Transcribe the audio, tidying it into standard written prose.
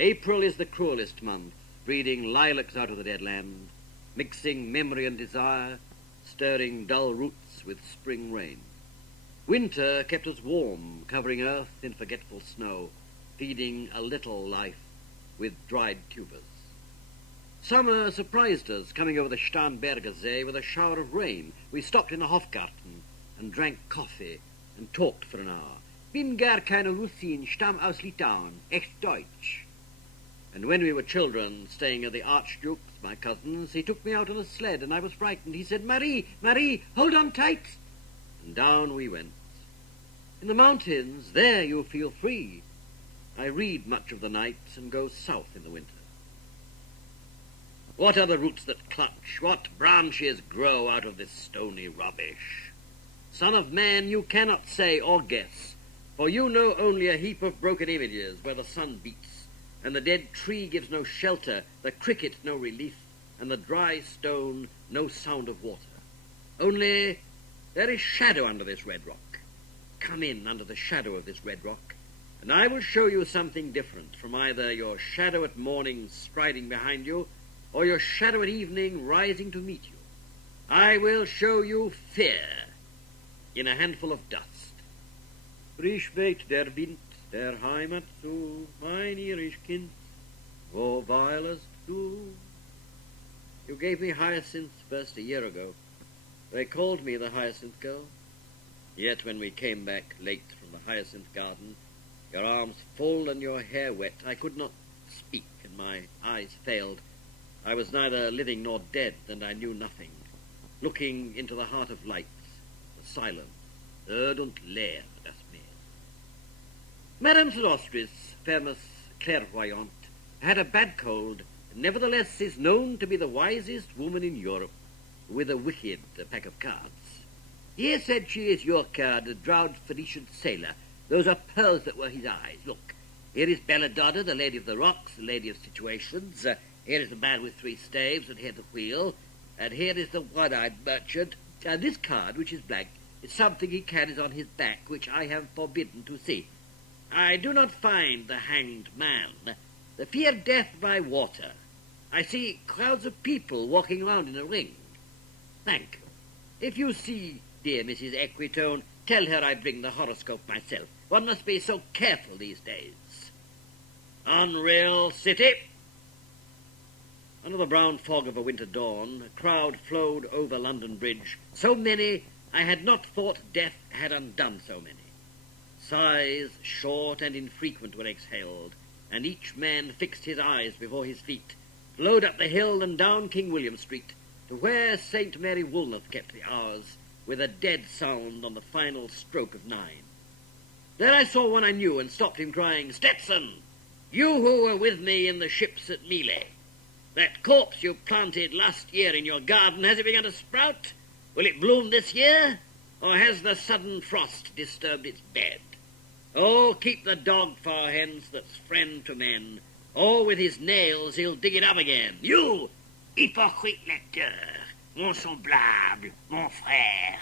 April is the cruelest month, breeding lilacs out of the dead land, mixing memory and desire, stirring dull roots with spring rain. Winter kept us warm, covering earth in forgetful snow, feeding a little life with dried tubers. Summer surprised us, coming over the Starnberger See with a shower of rain. We stopped in the Hofgarten and drank coffee and talked for an hour. Bin gar keine Russin, stamm aus Litauen, echt Deutsch. And when we were children, staying at the Archduke's, my cousin's, he took me out on a sled, and I was frightened. He said, Marie, Marie, hold on tight. And down we went. In the mountains, there you feel free. I read much of the night and go south in the winter. What are the roots that clutch? What branches grow out of this stony rubbish? Son of man, you cannot say or guess, for you know only a heap of broken images where the sun beats, and the dead tree gives no shelter, the cricket no relief, and the dry stone no sound of water. Only there is shadow under this red rock. Come in under the shadow of this red rock, and I will show you something different from either your shadow at morning striding behind you, or your shadow at evening rising to meet you. I will show you fear in a handful of dust. Frisch weht der Wind der Heimat zu, mein irisch Kind, wo weilest du? You gave me hyacinths first a year ago. They called me the hyacinth girl. Yet when we came back late from the hyacinth garden, your arms full and your hair wet, I could not speak, and my eyes failed. I was neither living nor dead, and I knew nothing, looking into the heart of light, the silence, hörd und leer das Meer. Madame Sylostris, famous clairvoyante, had a bad cold, and nevertheless is known to be the wisest woman in Europe, with a wicked pack of cards. Here, said she, is your card, a drowned Phoenician sailor. Those are pearls that were his eyes. Look, here is Belladonna, the lady of the rocks, the lady of situations. Here is the man with three staves, and here the wheel. And here is the one-eyed merchant. And this card, which is blank, is something he carries on his back, which I have forbidden to see. I do not find the hanged man. The fear death by water. I see crowds of people walking around in a ring. Thank you. If you see dear Mrs. Equitone, tell her I bring the horoscope myself. One must be so careful these days. Unreal City. Under the brown fog of a winter dawn, a crowd flowed over London Bridge. So many, I had not thought death had undone so many. Sighs, short and infrequent, were exhaled, and each man fixed his eyes before his feet, flowed up the hill and down King William Street, to where St. Mary Woolnoth kept the hours, with a dead sound on the final stroke of 9. There I saw one I knew and stopped him, crying, Stetson, you who were with me in the ships at Mile, that corpse you planted last year in your garden, has it begun to sprout? Will it bloom this year? Or has the sudden frost disturbed its bed? Oh, keep the dog far hence that's friend to men, or with his nails he'll dig it up again. You, hypocrite lecteur, mon semblable, mon frère,